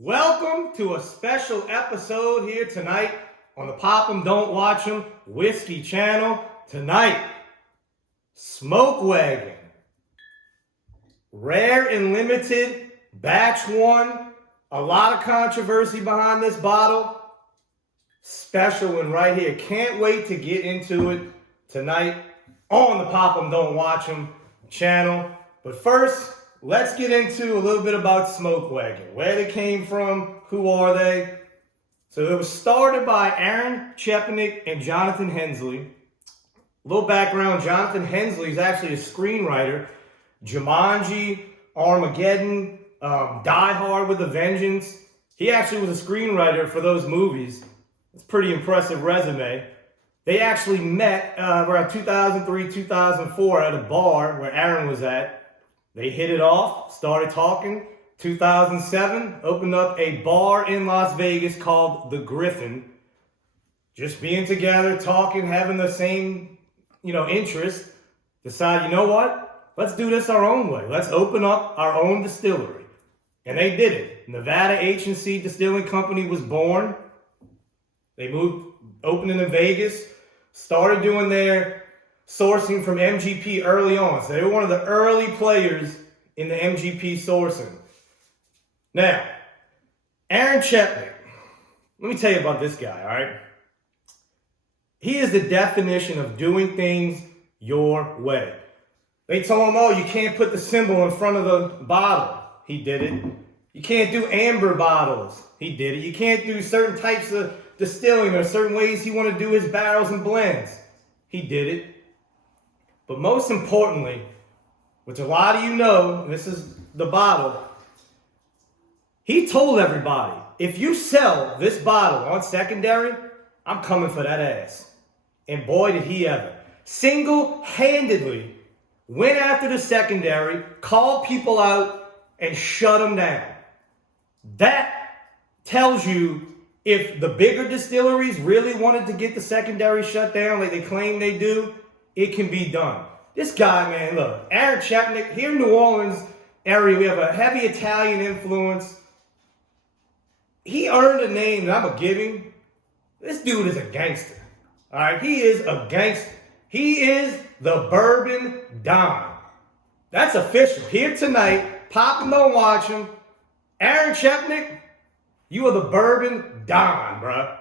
Welcome to a special episode here tonight on the Pop 'em Don't Watch 'em Whiskey channel. Tonight, Smoke Wagon. Rare and limited, batch one. A lot of controversy behind this bottle. Special one right here. Can't wait to get into it tonight on the Pop 'em Don't Watch 'em channel. But first, let's get into a little bit about Smoke Wagon. Where they came from, who are they? So it was started by Aaron Chepenik and Jonathan Hensley. A little background, Jonathan Hensley is actually a screenwriter. Jumanji, Armageddon, Die Hard with a Vengeance. He actually was a screenwriter for those movies. It's a pretty impressive resume. They actually met around 2003, 2004 at a bar where Aaron was at. They hit it off, started talking. 2007, opened up a bar in Las Vegas called The Griffin. Just being together, talking, having the same, interest. Decide, you know what? Let's do this our own way. Let's open up our own distillery. And they did it. Nevada H&C Distilling Company was born. They opening in Vegas, started doing their sourcing from MGP early on. So they were one of the early players in the MGP sourcing. Now, Aaron Chepenik. Let me tell you about this guy, all right? He is the definition of doing things your way. They told him, you can't put the symbol in front of the bottle. He did it. You can't do amber bottles. He did it. You can't do certain types of distilling or certain ways he wanted to do his barrels and blends. He did it. But most importantly, which a lot of you know, this is the bottle, he told everybody, if you sell this bottle on secondary, I'm coming for that ass. And boy, did he ever. Single-handedly went after the secondary, called people out, and shut them down. That tells you if the bigger distilleries really wanted to get the secondary shut down like they claim they do, it can be done. This guy, man, look, Aaron Chepenik, here in New Orleans area, we have a heavy Italian influence. He earned a name that I'm going to give him. This dude is a gangster. All right, he is a gangster. He is the Bourbon Don. That's official. Here tonight, Pop 'em Don't Watch 'em. Aaron Chepenik, you are the Bourbon Don, bruh.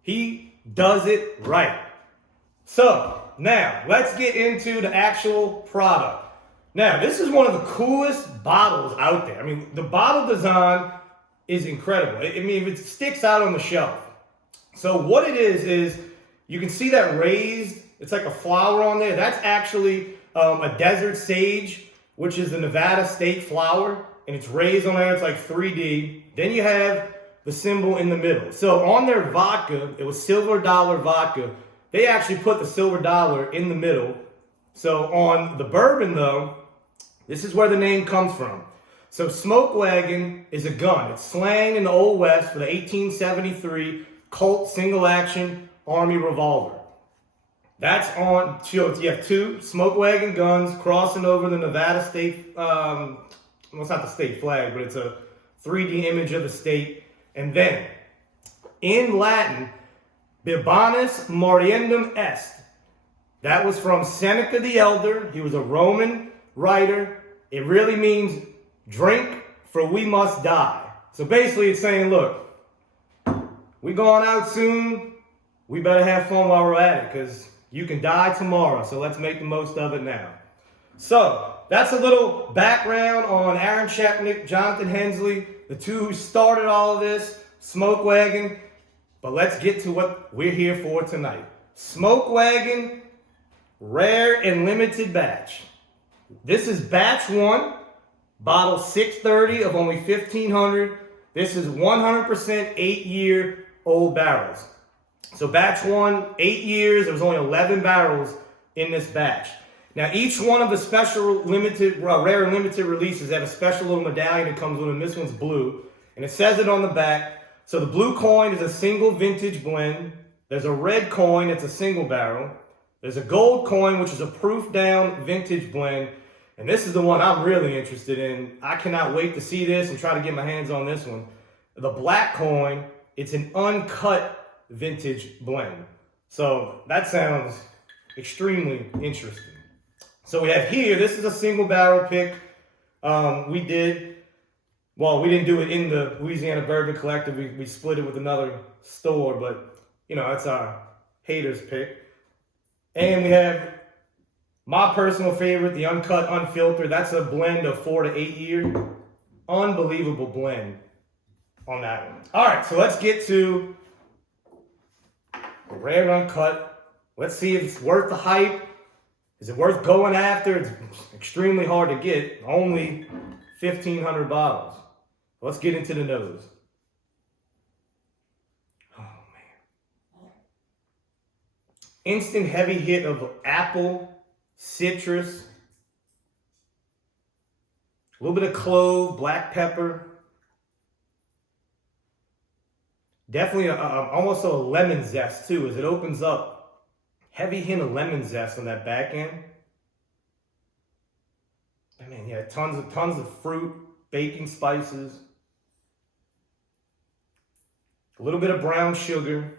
He does it right. So, now, let's get into the actual product. Now, this is one of the coolest bottles out there. I mean, the bottle design is incredible. It sticks out on the shelf. So what it is you can see that raised, it's like a flower on there. That's actually a desert sage, which is the Nevada state flower. And it's raised on there, it's like 3D. Then you have the symbol in the middle. So on their vodka, it was silver dollar vodka. They actually put the silver dollar in the middle. So on the bourbon, though, this is where the name comes from. So Smoke Wagon is a gun. It's slang in the Old West for the 1873 Colt single-action Army revolver. That's on, you have two Smoke Wagon guns crossing over the Nevada state, well, it's not the state flag, but it's a 3D image of the state. And then, in Latin, Bibonus moriendum est. That was from Seneca the Elder. He was a Roman writer. It really means drink, for we must die. So basically it's saying, look, we going out soon. We better have fun while we're at it because you can die tomorrow. So let's make the most of it now. So that's a little background on Aaron Chepenik, Jonathan Hensley, the two who started all of this, Smoke Wagon. But let's get to what we're here for tonight. Smoke Wagon, rare and limited batch. This is batch one, bottle 630 of only 1,500. This is 100% 8-year-old barrels. So batch one, 8 years. There was only 11 barrels in this batch. Now each one of the special rare and limited releases have a special little medallion that comes with them. This one's blue, and it says it on the back. So the blue coin is a single vintage blend. There's a red coin, it's a single barrel. There's a gold coin, which is a proof down vintage blend. And this is the one I'm really interested in. I cannot wait to see this and try to get my hands on this one. The black coin, it's an uncut vintage blend. So that sounds extremely interesting. So we have here, this is a single barrel pick. We didn't do it in the Louisiana Bourbon Collective. We split it with another store, but you know, that's our haters pick. And we have my personal favorite, the Uncut Unfiltered. That's a blend of 4 to 8 years. Unbelievable blend on that one. All right, so let's get to the Rare Uncut. Let's see if it's worth the hype. Is it worth going after? It's extremely hard to get. Only 1,500 bottles. Let's get into the nose. Oh, man. Instant heavy hit of apple, citrus, a little bit of clove, black pepper. Definitely almost a lemon zest too, as it opens up. Heavy hint of lemon zest on that back end. I mean, yeah, tons of fruit, baking spices. A little bit of brown sugar.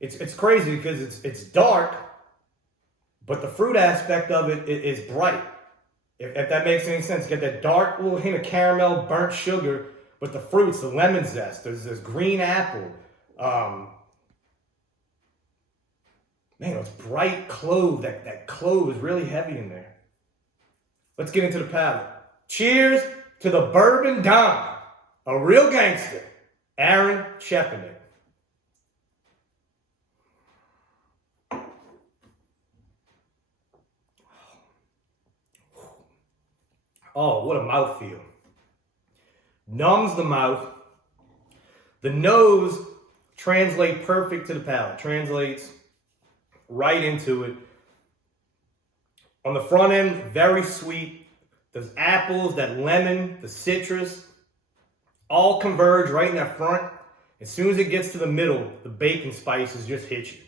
It's crazy because it's dark, but the fruit aspect of it is bright. If that makes any sense, you get that dark little hint of caramel, burnt sugar, but the fruits, the lemon zest, there's this green apple. Man, it's bright clove. That clove is really heavy in there. Let's get into the palate. Cheers to the Bourbon Don, a real gangster, Aaron Chepenik. Oh, what a mouthfeel. Numbs the mouth. The nose translates perfect to the palate. Translates right into it. On the front end, very sweet. Those apples, that lemon, the citrus, all converge right in that front. As soon as it gets to the middle, the bacon spices just hit you.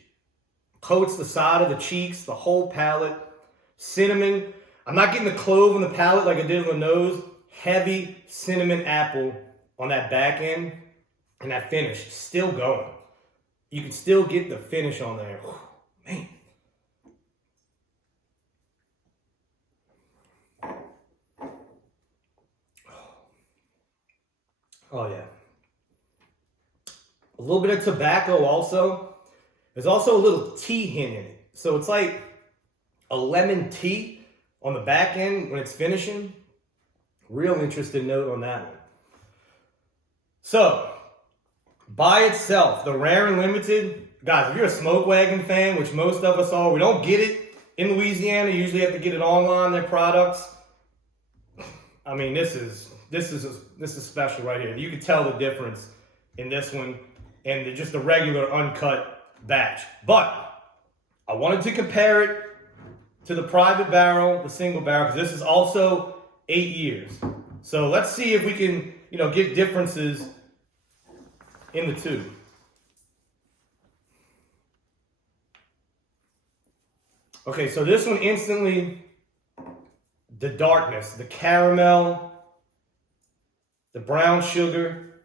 Coats the side of the cheeks, the whole palate. Cinnamon. I'm not getting the clove on the palate like I did on the nose. Heavy cinnamon apple on that back end. And that finish, still going. You can still get the finish on there. Whew, man. Oh, yeah. A little bit of tobacco also. There's also a little tea hint in it. So it's like a lemon tea on the back end when it's finishing. Real interesting note on that one. So, by itself, the Rare and Limited, guys, if you're a Smoke Wagon fan, which most of us are, we don't get it in Louisiana. You usually have to get it online, their products. I mean, this is special right here. You can tell the difference in this one and just the regular uncut batch. But I wanted to compare it to the private barrel, the single barrel, because this is also 8 years. So let's see if we can, get differences in the two. Okay, so this one instantly, the darkness, the caramel, the brown sugar,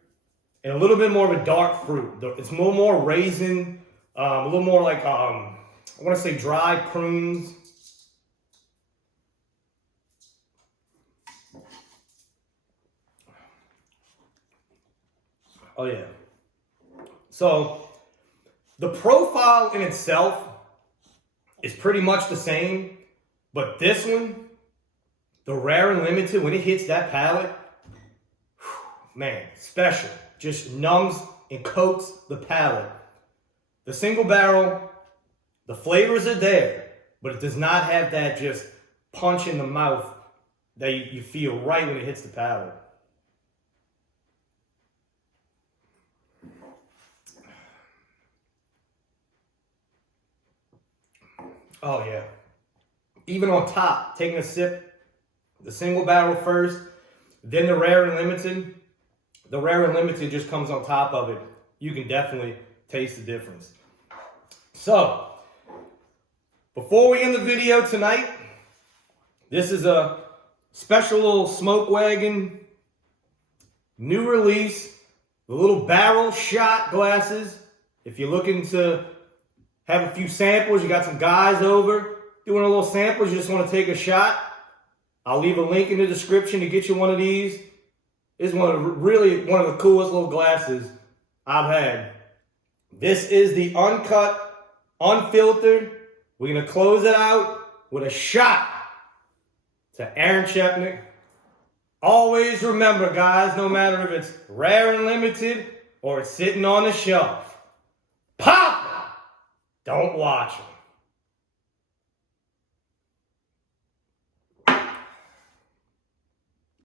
and a little bit more of a dark fruit. It's a little more raisin, a little more like, I want to say dry prunes. Oh yeah. So the profile in itself is pretty much the same, but this one, the Rare and Limited, when it hits that palate, man, special. Just numbs and coats the palate. The single barrel, the flavors are there, but it does not have that just punch in the mouth that you feel right when it hits the palate. Oh yeah. Even on top, taking a sip, the single barrel first, then the Rare and Limited. The Rare and Limited just comes on top of it. You can definitely taste the difference. So, before we end the video tonight, this is a special little Smoke Wagon new release, the little barrel shot glasses. If you're looking to have a few samples, you got some guys over doing a little samples, you just want to take a shot, I'll leave a link in the description to get you one of these. It's really one of the coolest little glasses I've had. This is the Uncut, Unfiltered. We're going to close it out with a shot to Aaron Chepenik. Always remember, guys, no matter if it's rare and limited or it's sitting on the shelf, pop! Don't watch them.